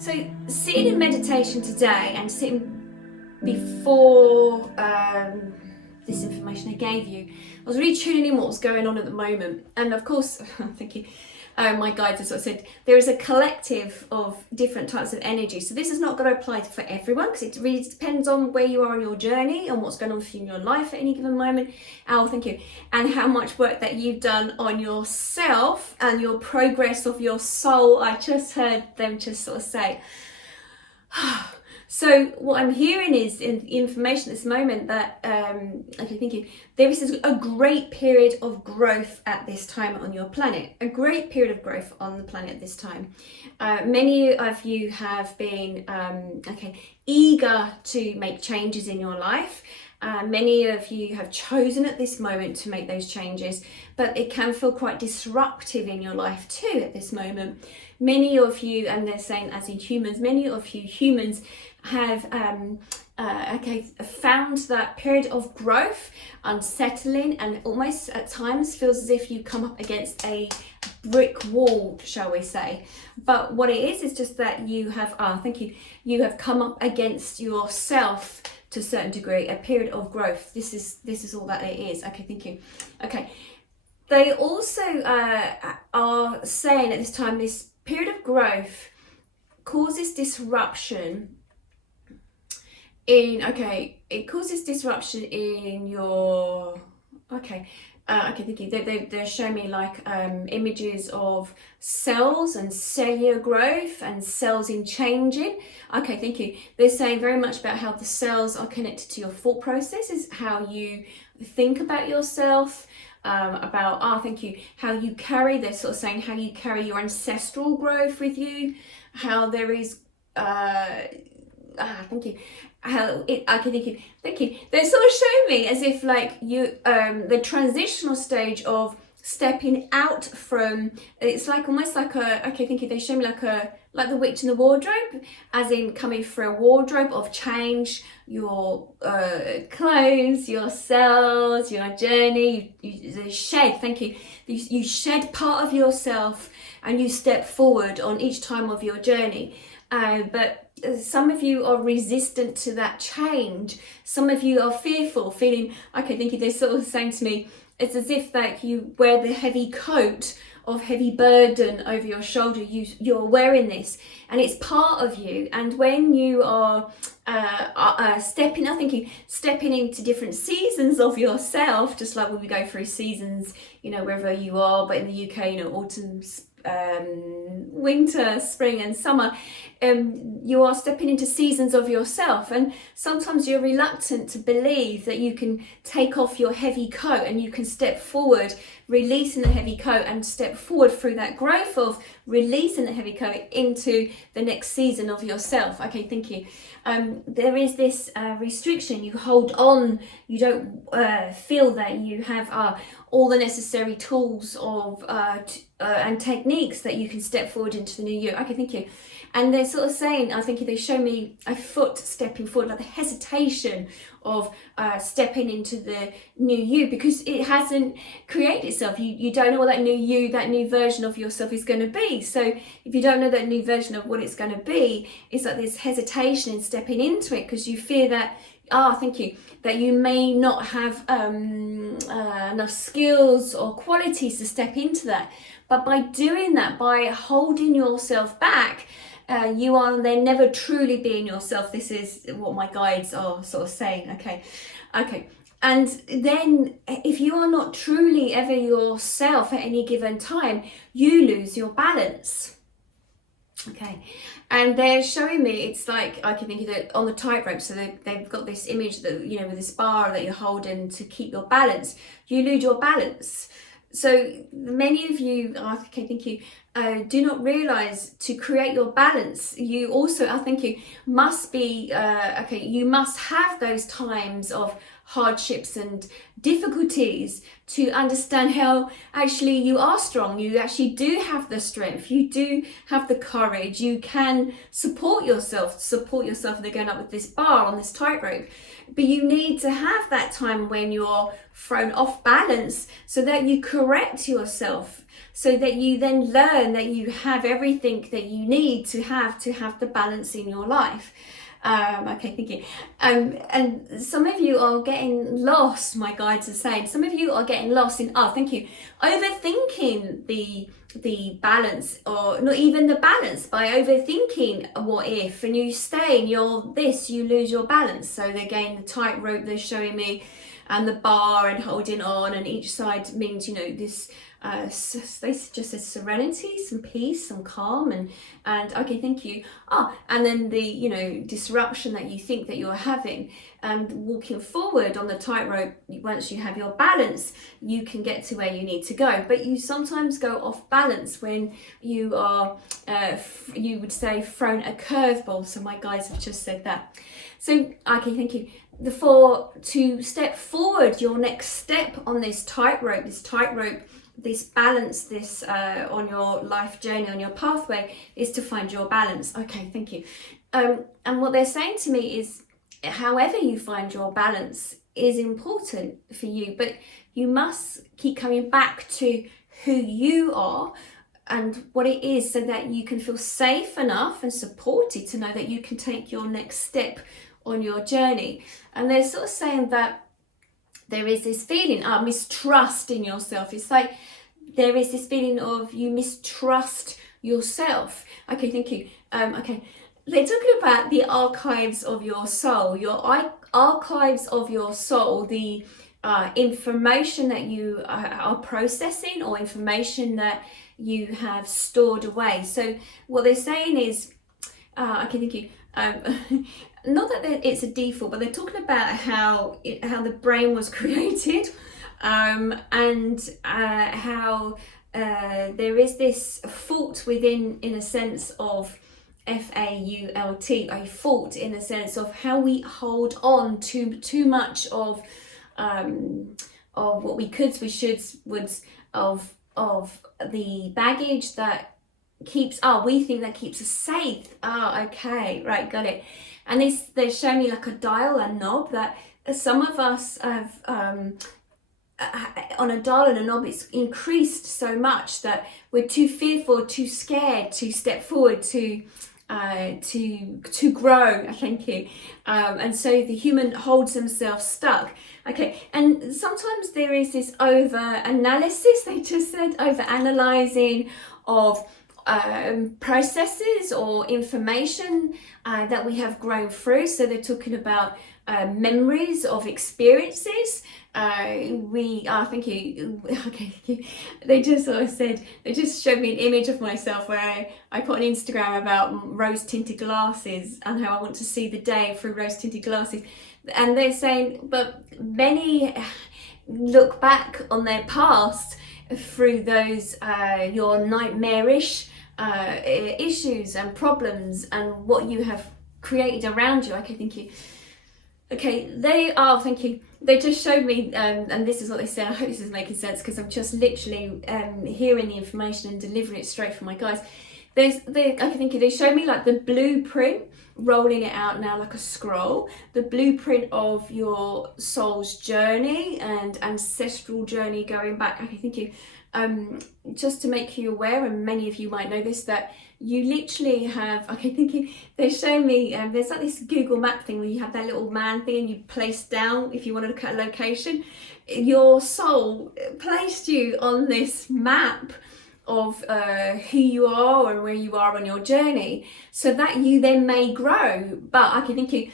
So sitting in meditation today and sitting before this information I gave you, I was really tuning in what was going on at the moment. And of course, thank you, my guides have sort of said there is a collective of different types of energy. So this is not going to apply for everyone, because it really depends on where you are on your journey and what's going on for you in your life at any given moment. Thank you. And how much work that you've done on yourself and your progress of your soul. I just heard them just sort of say, so what I'm hearing is information at this moment that, okay, thank you. There is a great period of growth at this time on your planet. A great period of growth on the planet at this time. Many of you have been, eager to make changes in your life. Many of you have chosen at this moment to make those changes, but it can feel quite disruptive in your life too at this moment. Many of you, and they're saying as in humans, many of you humans have found that period of growth unsettling, and almost at times feels as if you come up against a brick wall, shall we say. But what it is just that you have, you have come up against yourself to a certain degree, a period of growth. This is all that it is. Okay, thank you. Okay. They also are saying at this time, this period of growth causes disruption in, it causes disruption in your, thank you. They're showing me like images of cells and cellular growth and cells in changing. Okay, thank you. They're saying very much about how the cells are connected to your thought processes, how you think about yourself, about, thank you, how you carry, they're sort of saying how you carry your ancestral growth with you, how there is, thank you. Thank you. They're sort of showing me as if like you, the transitional stage of stepping out from, it's like almost like a, thank you. They show me like the witch in the wardrobe, as in coming through a wardrobe of change, your clothes, your cells, your journey, you shed, thank you. You shed part of yourself and you step forward on each time of your journey. But some of you are resistant to that change. Some of you are fearful, feeling, thank you. They're sort of saying to me, it's as if that you wear the heavy coat of heavy burden over your shoulder. You're wearing this and it's part of you. And when you are stepping into different seasons of yourself, just like when we go through seasons, wherever you are, but in the UK, autumn, winter, spring and summer, you are stepping into seasons of yourself, and sometimes you're reluctant to believe that you can take off your heavy coat and you can step forward, releasing the heavy coat, and step forward through that growth of releasing the heavy coat into the next season of yourself. Okay, thank you. There is this restriction. You hold on. You don't feel that you have all the necessary tools of and techniques that you can step forward into the new year. Okay, thank you. And they're sort of saying, they show me a foot stepping forward, like the hesitation of stepping into the new you, because it hasn't created itself. You don't know what that new you, that new version of yourself is going to be. So if you don't know that new version of what it's going to be, it's like this hesitation in stepping into it, because you fear that, that you may not have enough skills or qualities to step into that. But by doing that, by holding yourself back, you are then never truly being yourself. This is what my guides are sort of saying. Okay. And then if you are not truly ever yourself at any given time, you lose your balance. Okay. And they're showing me, it's like, I can think of it on the tightrope. So they've got this image that, with this bar that you're holding to keep your balance. You lose your balance. So many of you, do not realize to create your balance. You also, must be, you must have those times of hardships and difficulties to understand how actually you are strong. You actually do have the strength, you do have the courage, you can support yourself and they're going up with this bar on this tightrope. But you need to have that time when you're thrown off balance so that you correct yourself, so that you then learn that you have everything that you need to have the balance in your life. Okay, thank you. And some of you are getting lost, my guides are saying. Some of you are getting lost in, thank you, overthinking the balance, or not even the balance, by overthinking what if, and you stay in your this, you lose your balance. So again, the tightrope they're showing me, and the bar and holding on, and each side means, this they just said serenity, some peace, some calm, and okay, thank you. And then the disruption that you think that you're having, and walking forward on the tightrope. Once you have your balance, you can get to where you need to go. But you sometimes go off balance when you are, you would say, thrown a curveball. So my guys have just said that. So okay, thank you. To step forward, your next step on this tightrope, this balance, this on your life journey, on your pathway, is to find your balance. Okay, thank you. And what they're saying to me is, however you find your balance is important for you, but you must keep coming back to who you are and what it is, so that you can feel safe enough and supported to know that you can take your next step on your journey. And they're sort of saying that there is this feeling of mistrust in yourself. It's like there is this feeling of you mistrust yourself. Okay, thank you. Okay, they're talking about the archives of your soul, archives of your soul, the information that you are processing, or information that you have stored away. So what they're saying is, okay, thank you. Not that it's a default, but they're talking about how the brain was created, and how there is this fault within, in a sense of FAULT, a fault in a sense of how we hold on to too much of what we could, we should, would, of the baggage that keeps, we think that keeps us safe. Okay, right, got it. And they show me like a dial, a knob, that some of us have on a dial and a knob, it's increased so much that we're too fearful, too scared to step forward, to grow. Thank you. And so the human holds themselves stuck. Okay, and sometimes there is this over analysis, they just said, over analysing of processes or information that we have grown through. So they're talking about memories of experiences. Thank you. Okay, they just sort of said, they just showed me an image of myself where I put on Instagram about rose tinted glasses and how I want to see the day through rose tinted glasses. And they're saying, but many look back on their past through those your nightmarish issues and problems and what you have created around you. Okay, thank you. Okay, thank you. They just showed me, and this is what they said. I hope this is making sense, because I'm just literally hearing the information and delivering it straight from my guys. Okay, thank you. They showed me like the blueprint, rolling it out now like a scroll, the blueprint of your soul's journey and ancestral journey going back. Okay, thank you. Just to make you aware, and many of you might know this, that you literally have, okay, thank you. They show me, there's like this Google map thing where you have that little man thing and you place down, if you want to look at a location, your soul placed you on this map of who you are and where you are on your journey, so that you then may grow. But okay, thank you.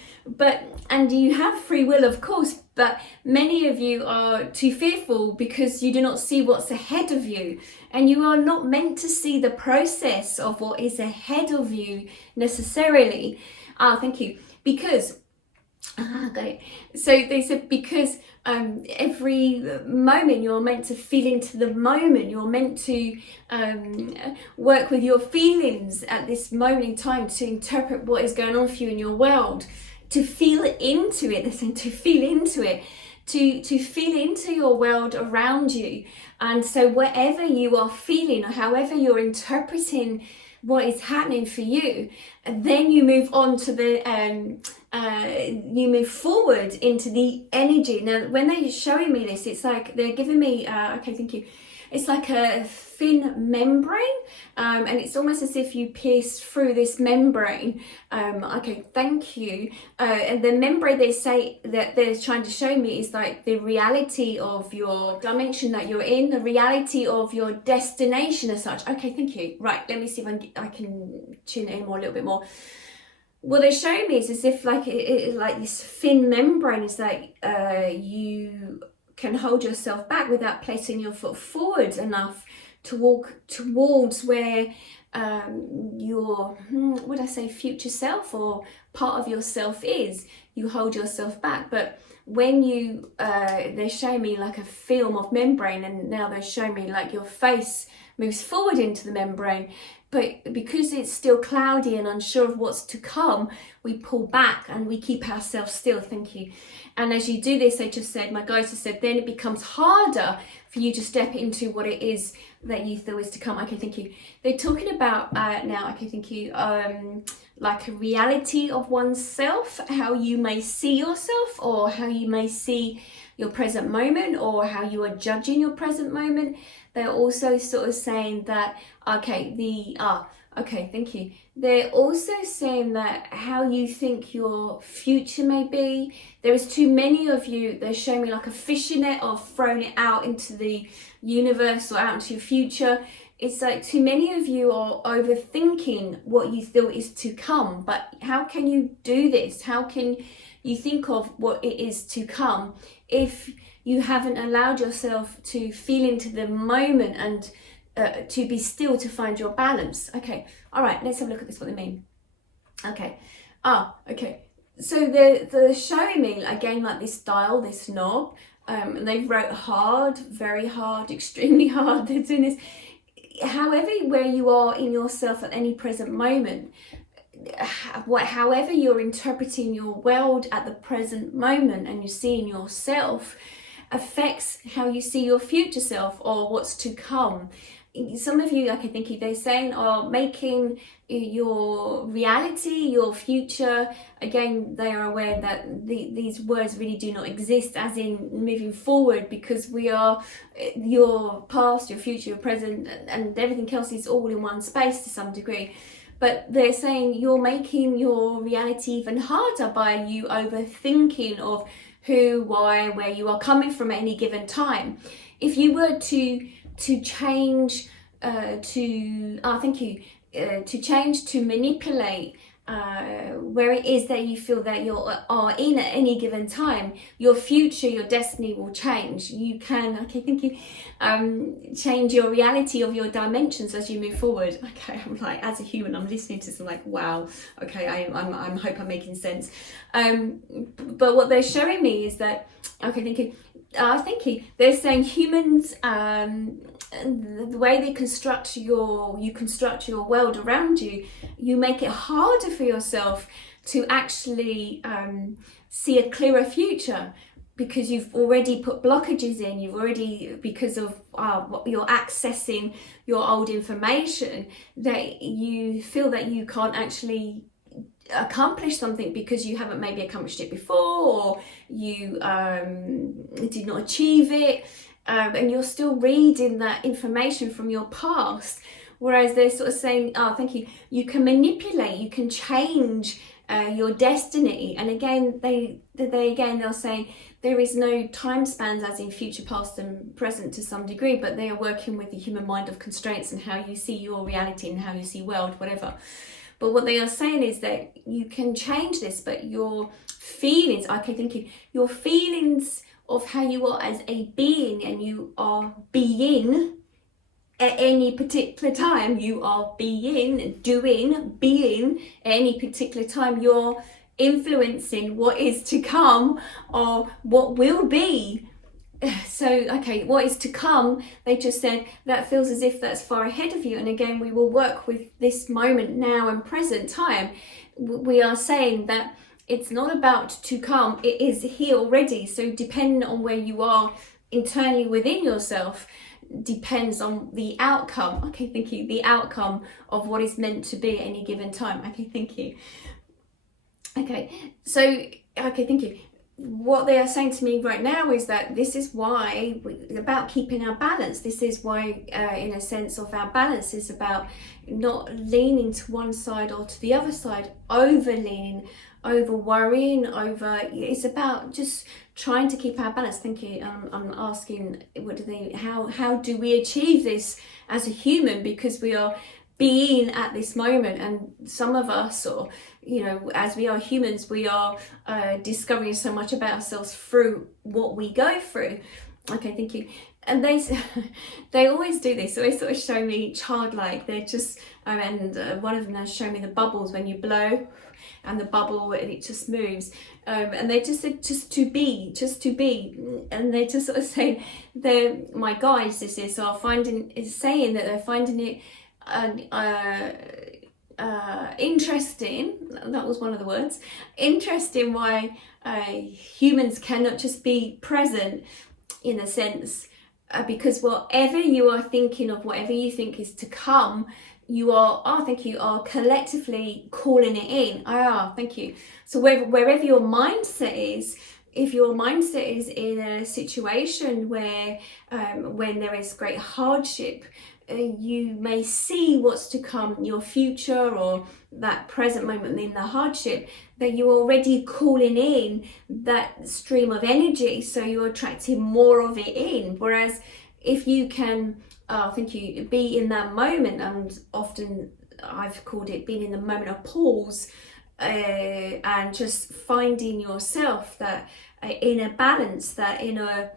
And you have free will, of course, but many of you are too fearful because you do not see what's ahead of you, and you are not meant to see the process of what is ahead of you necessarily. Thank you. Because got it. So they said, because every moment you're meant to feel into the moment, you're meant to work with your feelings at this moment in time, to interpret what is going on for you in your world, to feel into it. They're saying to feel into it. to feel into your world around you. And so whatever you are feeling or however you're interpreting what is happening for you, and then you move on to the you move forward into the energy. Now when they're showing me this, it's like they're giving me okay, thank you, it's like a thin membrane, and it's almost as if you pierce through this membrane. Okay, thank you. And the membrane, they say that they're trying to show me, is like the reality of your dimension that you're in, the reality of your destination as such. Okay, thank you. Right, let me see if I can tune it in more, a little bit more. What they're showing me is as if like like this thin membrane is like you can hold yourself back without placing your foot forward enough to walk towards where your would I say future self or part of yourself is. You hold yourself back. But when you they're showing me like a film of membrane, and now they're showing me like your face moves forward into the membrane, but because it's still cloudy and unsure of what's to come, we pull back and we keep ourselves still. Thank you. And as you do this, they just said, my guys have said, then it becomes harder for you to step into what it is that you feel is to come. Okay, thank you. They're talking about now, okay, thank you, like a reality of oneself, how you may see yourself, or how you may see your present moment, or how you are judging your present moment. They're also sort of saying that, okay, okay, thank you. They're also saying that how you think your future may be. There is too many of you. They're showing me like a fishing net or thrown it out into the universe or out into your future. It's like too many of you are overthinking what you feel is to come. But how can you do this? How can you think of what it is to come if you haven't allowed yourself to feel into the moment and to be still, to find your balance? Okay, all right, let's have a look at this, what they mean. Okay, okay. So they're showing me, again, like this dial, this knob, and they wrote hard, very hard, extremely hard. They're doing this. However, where you are in yourself at any present moment, however you're interpreting your world at the present moment and you're seeing yourself, affects how you see your future self or what's to come. Some of you, okay, thank you, they're saying are making your reality, your future. Again, they are aware that these words really do not exist as in moving forward, because we are your past, your future, your present, and everything else is all in one space to some degree. But they're saying you're making your reality even harder by you overthinking of who, why, where you are coming from at any given time. If you were to change, to change, to manipulate where it is that you feel that you are in at any given time, your future, your destiny will change. You can, okay, thank you, change your reality of your dimensions as you move forward. Okay, I'm like, as a human, I'm listening to this, I'm like, wow, okay, I hope I'm making sense. But what they're showing me is that, okay, thank you, they're saying humans, the way they construct your world around you, you make it harder for yourself to actually see a clearer future, because you've already put blockages in. You've already, because of what you're accessing your old information, that you feel that you can't actually accomplish something because you haven't maybe accomplished it before, or you did not achieve it. And you're still reading that information from your past, whereas they're sort of saying, thank you, you can manipulate, you can change your destiny. And again, they're saying there is no time spans as in future, past and present to some degree, but they are working with the human mind of constraints and how you see your reality and how you see world, whatever. But what they are saying is that you can change this, but your feelings, okay, thank you, your feelings of how you are as a being, and you are being at any particular time, you are being at any particular time, you're influencing what is to come or what will be. So, okay, what is to come, they just said that feels as if that's far ahead of you. And again, we will work with this moment now and present time. We are saying that it's not about to come, it is here already. So depending on where you are internally within yourself depends on the outcome. Okay, thank you. The outcome of what is meant to be at any given time. Okay, thank you. Okay, so, okay, thank you. What they are saying to me right now is that this is why, about keeping our balance. This is why, in a sense of our balance, is about not leaning to one side or to the other side, over leaning, over worrying, over. It's about just trying to keep our balance. Thank you. I'm asking, how do we achieve this as a human? Because we are being at this moment, and some of us, or as we are humans, we are discovering so much about ourselves through what we go through. Okay, thank you. And they always do this. So they sort of show me childlike. They're just, and one of them has shown me the bubbles when you blow, and the bubble, and it just moves. And they just said, just to be. And they just sort of say, my guides, saying that they're finding it interesting. That was one of the words. Interesting why humans cannot just be present, in a sense, because whatever you are thinking of, whatever you think is to come, you are collectively calling it in. Thank you. So wherever your mindset is, if your mindset is in a situation where when there is great hardship, you may see what's to come, your future, or that present moment in the hardship, that you're already calling in that stream of energy, so you're attracting more of it in. Whereas if you can, be in that moment, and often I've called it being in the moment of pause, and just finding yourself, that in a balance, that in a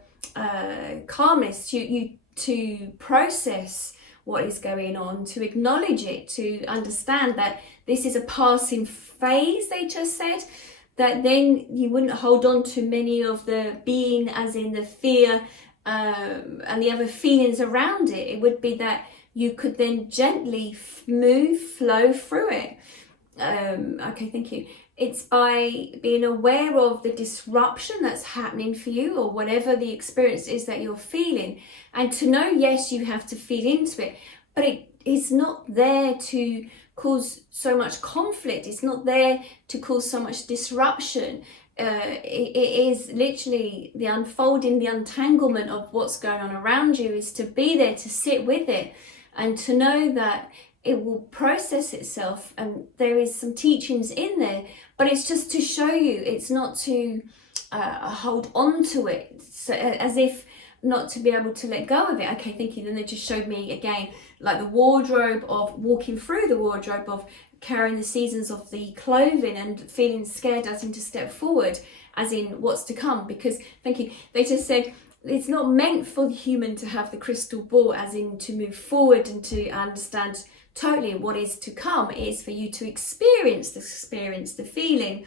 calmness, you to process what is going on, to acknowledge it, to understand that this is a passing phase. They just said that then you wouldn't hold on to many of the being, as in the fear and the other feelings around it. It would be that you could then gently flow through it. Okay, thank you. It's by being aware of the disruption that's happening for you, or whatever the experience is that you're feeling, and to know, yes, you have to feel into it, but it is not there to cause so much conflict. It's not there to cause so much disruption. It is literally the unfolding, the untanglement of what's going on around you, is to be there, to sit with it, and to know that it will process itself. And there is some teachings in there, but it's just to show you. It's not to hold on to it, so, as if not to be able to let go of it. Okay, thank you. Then they just showed me again, like the wardrobe, of walking through the wardrobe, of carrying the seasons of the clothing, and feeling scared as in to step forward, as in what's to come. Because, thank you, they just said, it's not meant for the human to have the crystal ball, as in to move forward and to understand totally what is to come. It is for you to experience the feeling,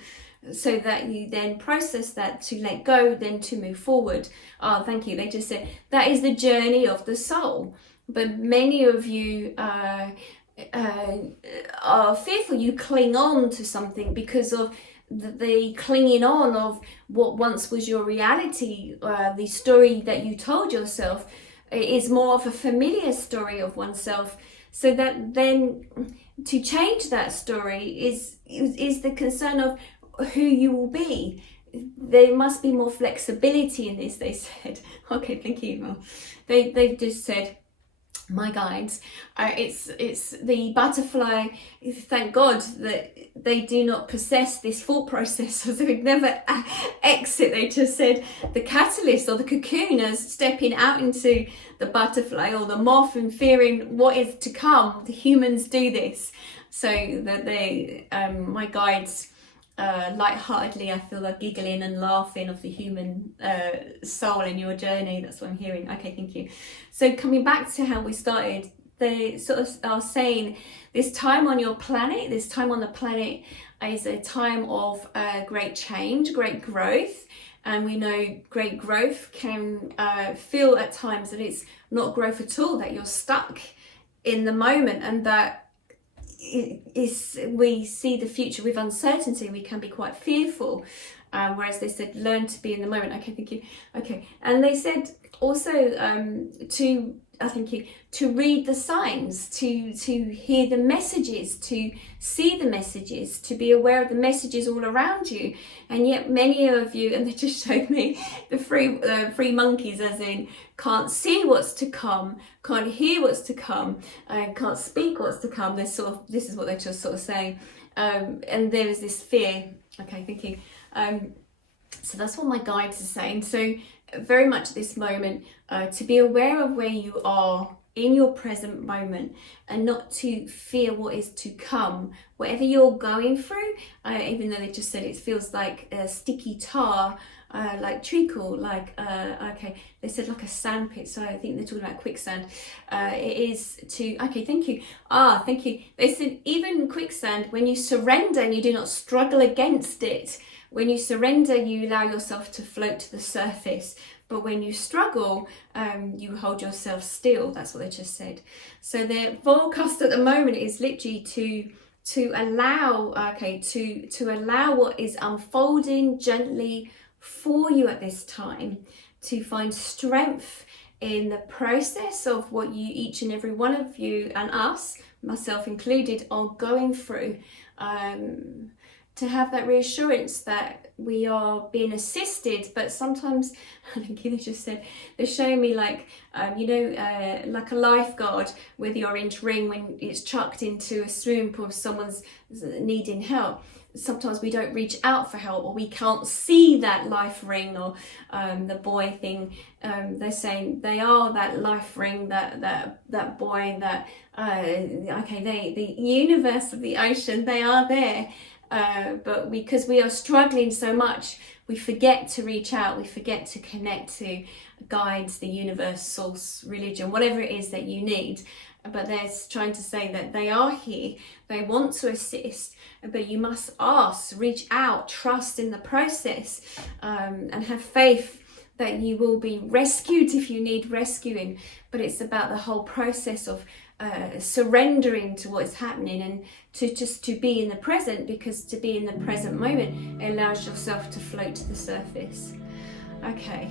so that you then process that, to let go, then to move forward. Thank you. They just said that is the journey of the soul. But many of you are fearful. You cling on to something because of the clinging on of what once was your reality. The story that you told yourself is more of a familiar story of oneself. So that then to change that story is the concern of who you will be. There must be more flexibility in this, they said. Okay, thank you. Well, they just said, my guides, it's the butterfly. Thank God that they do not possess this thought process, so they would never exit. They just said the catalyst, or the cocoon, as stepping out into the butterfly or the moth and fearing what is to come. The humans do this, so that they, my guides, lightheartedly, I feel like giggling and laughing of the human soul in your journey. That's what I'm hearing. Okay, thank you. So coming back to how we started, they sort of are saying this time on your planet, this time on the planet is a time of great change, great growth. And we know great growth can feel at times that it's not growth at all, that you're stuck in the moment, and that we see the future with uncertainty, we can be quite fearful. Whereas they said, learn to be in the moment. Okay, thank you. Okay, and they said also to read the signs, to hear the messages, to see the messages, to be aware of the messages all around you. And yet many of you, and they just showed me the three monkeys, as in can't see what's to come, can't hear what's to come, can't speak what's to come. This is what they're just sort of saying. And there is this fear. Okay, thank you. So that's what my guides are saying. So very much at this moment, to be aware of where you are in your present moment and not to fear what is to come. Whatever you're going through, even though they just said it feels like a sticky tar, like treacle, like, okay, they said like a sandpit, so I think they're talking about quicksand. It is to, okay, thank you. Thank you. They said even quicksand, when you surrender and you do not struggle against it, when you surrender, you allow yourself to float to the surface. But when you struggle, you hold yourself still. That's what they just said. So the forecast at the moment is literally to allow, to allow what is unfolding gently for you at this time, to find strength in the process of what you, each and every one of you and us, myself included, are going through. To have that reassurance that we are being assisted, but sometimes, I think they just said, they're showing me like, like a lifeguard with the orange ring when it's chucked into a swimming pool if someone's needing help. Sometimes we don't reach out for help, or we can't see that life ring, or the buoy thing. They're saying they are that life ring, that buoy, that the universe of the ocean, they are there. But because we are struggling so much, we forget to reach out, we forget to connect to guides, the universe, source, religion, whatever it is that you need. But they're trying to say that they are here, they want to assist, but you must ask, reach out, trust in the process, and have faith that you will be rescued if you need rescuing. But it's about the whole process of surrendering to what is happening, and to be in the present, because to be in the present moment allows yourself to float to the surface. Okay.